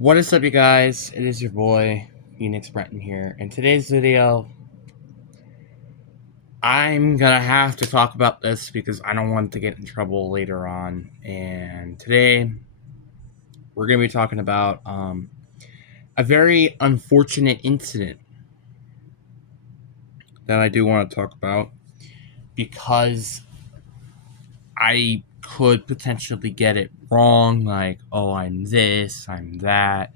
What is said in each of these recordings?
What is up, you guys? It is your boy, Phoenix Breton here. In today's video, I'm gonna have to talk about this because I don't want to get in trouble later on. And today, we're gonna be talking about a very unfortunate incident that I do want to talk about because I could potentially get it wrong, like, oh, I'm this, I'm that,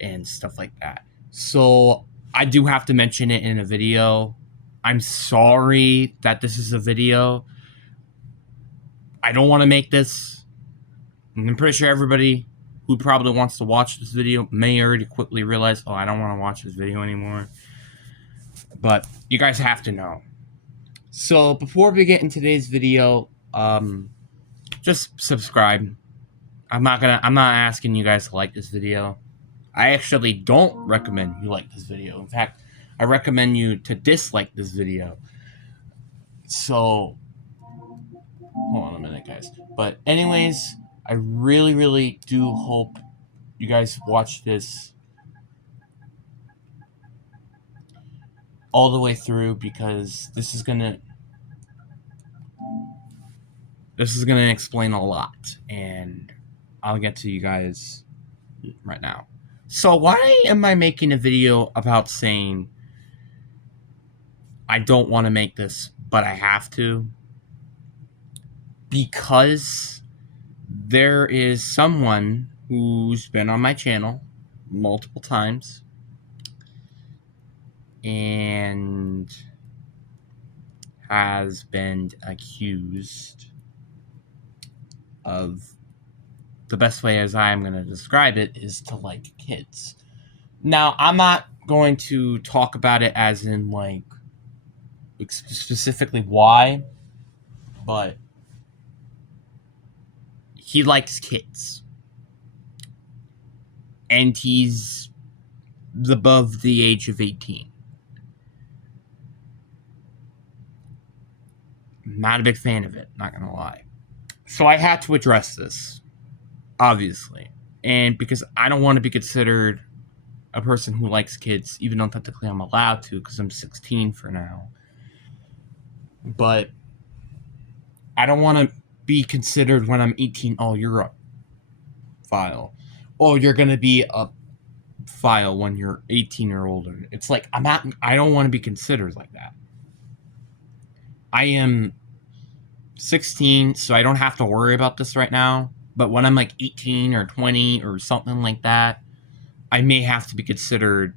and stuff like that. So I do have to mention it in a video. I'm sorry that this is a video. I don't want to make this. I'm pretty sure everybody who probably wants to watch this video may already quickly realize, oh, I don't want to watch this video anymore. But you guys have to know. So before we get in today's video, just subscribe. I'm not asking you guys to like this video. I actually don't recommend you like this video. In fact, I recommend you to dislike this video. So, hold on a minute, guys. But anyways, I really do hope you guys watch this all the way through because this is gonna explain a lot, and I'll get to you guys right now. So why am I making a video about saying I don't want to make this, but I have to? Because there is someone who's been on my channel multiple times and has been accused of, the best way as I'm going to describe it is to like kids. Now, I'm not going to talk about it as in like specifically why, but he likes kids. And he's above the age of 18. Not a big fan of it, not gonna lie. So I had to address this, obviously. And because I don't want to be considered a person who likes kids, even though technically I'm allowed to because I'm 16 for now. But I don't want to be considered when I'm 18, oh, you're a file. Oh, you're going to be a file when you're 18 or older. It's like, I don't want to be considered like that. I am 16, so I don't have to worry about this right now. But when I'm like 18 or 20 or something like that, I may have to be considered,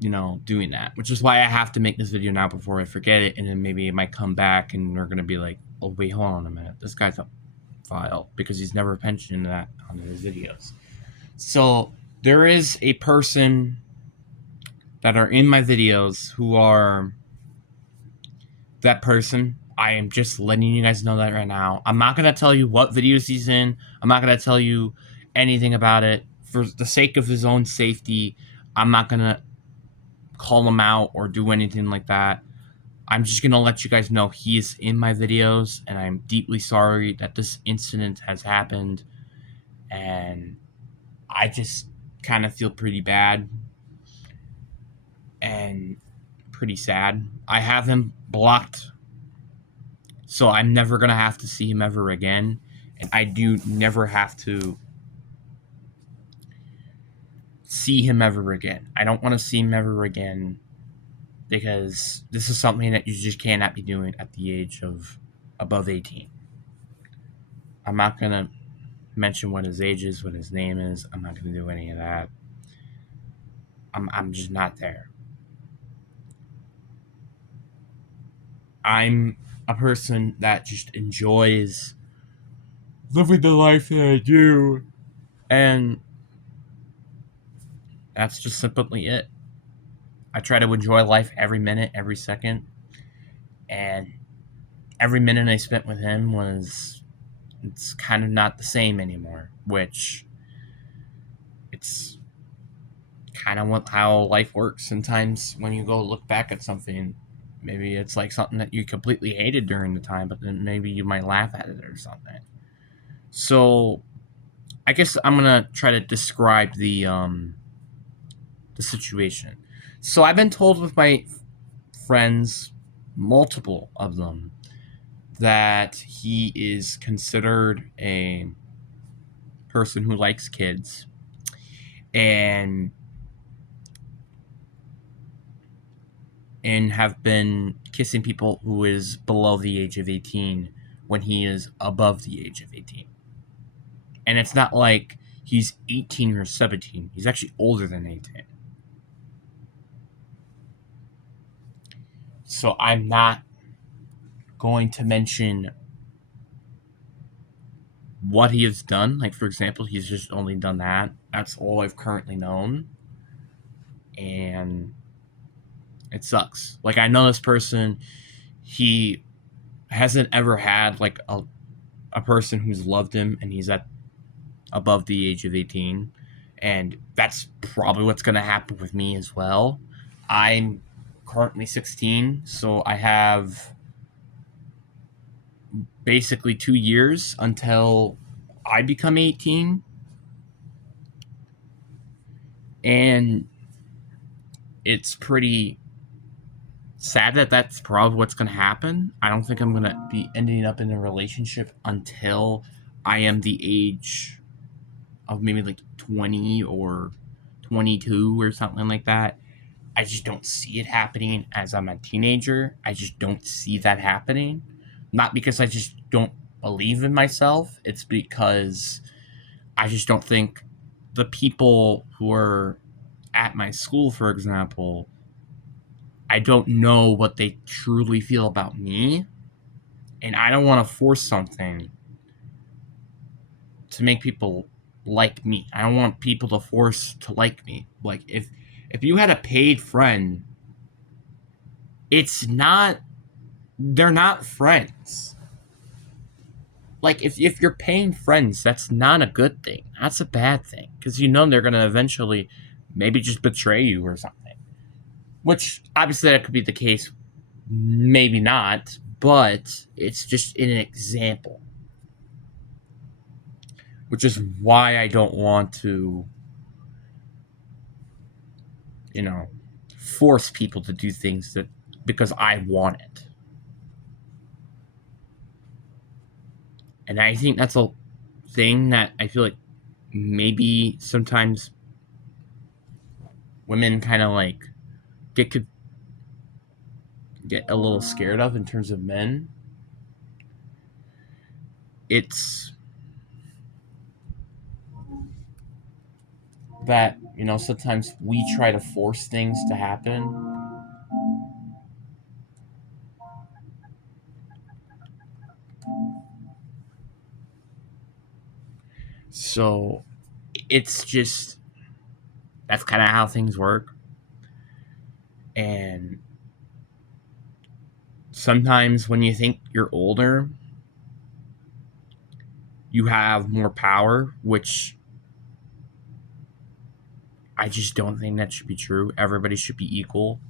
doing that. Which is why I have to make this video now before I forget it. And then maybe it might come back and they're going to be like, oh, wait, hold on a minute. This guy's a file because he's never mentioned that on his videos. So there is a person that are in my videos who are that person. I am just letting you guys know that right now. I'm not going to tell you what videos he's in. I'm not going to tell you anything about it. For the sake of his own safety, I'm not going to call him out or do anything like that. I'm just going to let you guys know he is in my videos, and I'm deeply sorry that this incident has happened. And I just kind of feel pretty bad and pretty sad. I have him blocked, so I'm never going to have to see him ever again. And I do never have to see him ever again. I don't want to see him ever again because this is something that you just cannot be doing at the age of above 18. I'm not going to mention what his age is, what his name is. I'm not going to do any of that. I'm just not there. I'm a person that just enjoys living the life that I do, and that's just simply it. I try to enjoy life every minute, every second, and every minute I spent with him it's kind of not the same anymore, which it's kind of how life works. Sometimes when you go look back at something, maybe it's like something that you completely hated during the time, but then maybe you might laugh at it or something. So I guess I'm gonna try to describe the situation. So I've been told with my friends, multiple of them, that he is considered a person who likes kids and have been kissing people who is below the age of 18 when he is above the age of 18. And it's not like he's 18 or 17. He's actually older than 18. So I'm not going to mention what he has done. Like, for example, he's just only done that. That's all I've currently known. And it sucks. Like, I know this person, he hasn't ever had, like, a person who's loved him and he's at above the age of 18. And that's probably what's going to happen with me as well. I'm currently 16, so I have basically 2 years until I become 18. And it's pretty sad that that's probably what's going to happen. I don't think I'm going to be ending up in a relationship until I am the age of maybe like 20 or 22 or something like that. I just don't see it happening as I'm a teenager. I just don't see that happening. Not because I just don't believe in myself. It's because I just don't think the people who are at my school, for example, I don't know what they truly feel about me. And I don't want to force something to make people like me. I don't want people to force to like me. Like, if you had a paid friend, it's not, they're not friends. Like, if you're paying friends, that's not a good thing. That's a bad thing. Because you know they're going to eventually maybe just betray you or something. Which, obviously, that could be the case. Maybe not. But it's just an example. Which is why I don't want to, force people to do things that because I want it. And I think that's a thing that I feel like maybe sometimes women kind of like could get a little scared of in terms of men. It's that, sometimes we try to force things to happen. So it's just, that's kind of how things work. And sometimes when you think you're older, you have more power, which I just don't think that should be true. Everybody should be equal.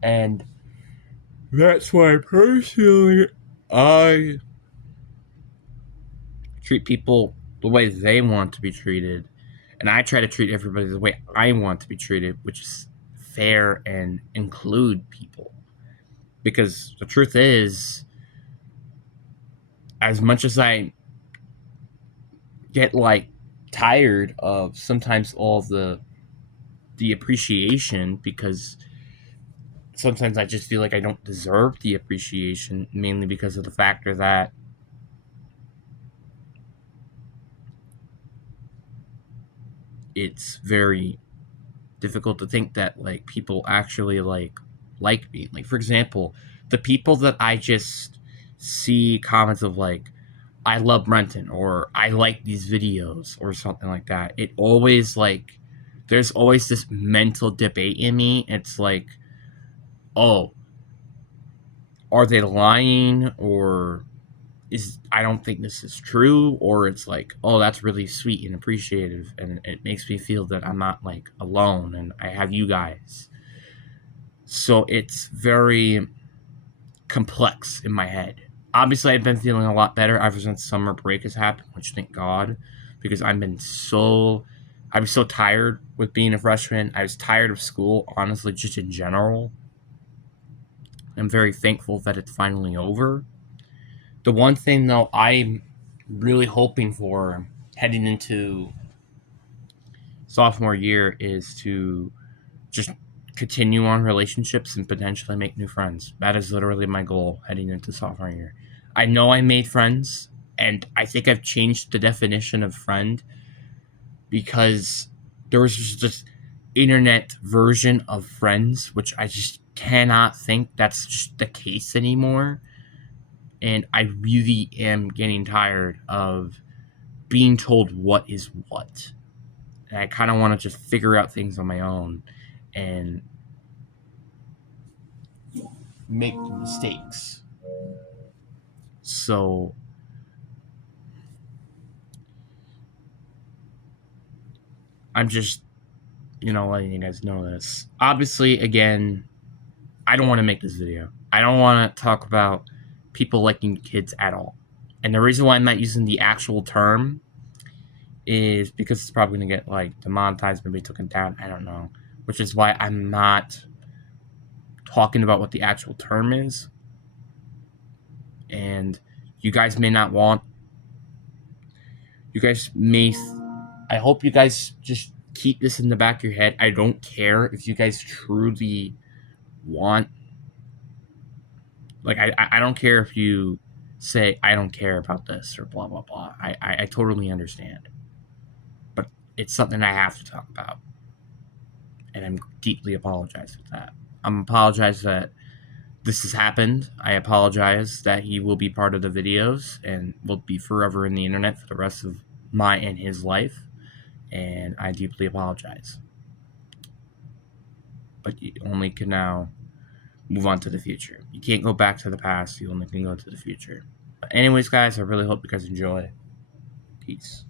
And that's why personally I treat people the way they want to be treated. And I try to treat everybody the way I want to be treated, which is fair and include people. Because the truth is, as much as I get like tired of sometimes all the appreciation, because sometimes I just feel like I don't deserve the appreciation, mainly because of the factor that it's very difficult to think that like people actually like me. Like, for example, the people that I just see comments of like, I love Brenton, or I like these videos, or something like that. It always like, there's always this mental debate in me. It's like, oh, are they lying, or I don't think this is true, or it's like, oh, that's really sweet and appreciative, and it makes me feel that I'm not like alone and I have you guys. So it's very complex in my head. Obviously, I've been feeling a lot better ever since summer break has happened, which thank God. because I'm so tired with being a freshman. I was tired of school, honestly, just in general. I'm very thankful that it's finally over. The one thing, though, I'm really hoping for heading into sophomore year is to just continue on relationships and potentially make new friends. That is literally my goal heading into sophomore year. I know I made friends, and I think I've changed the definition of friend because there was just this internet version of friends, which I just cannot think that's just the case anymore. And I really am getting tired of being told what is what. And I kind of want to just figure out things on my own and make mistakes. So I'm just, letting you guys know this. Obviously, again, I don't want to make this video. I don't want to talk about people liking kids at all. And the reason why I'm not using the actual term is because it's probably going to get, demonetized, maybe taken down. I don't know. Which is why I'm not talking about what the actual term is. And you guys may not want... I hope you guys just keep this in the back of your head. I don't care if you guys truly want... I don't care if you say, I don't care about this or blah, blah, blah. I totally understand. But it's something I have to talk about. And I'm deeply apologize for that. I'm apologize that this has happened. I apologize that he will be part of the videos and will be forever in the internet for the rest of my and his life. And I deeply apologize. But you only can now move on to the future. You can't go back to the past. You only can go to the future. But anyways, guys, I really hope you guys enjoy. Peace.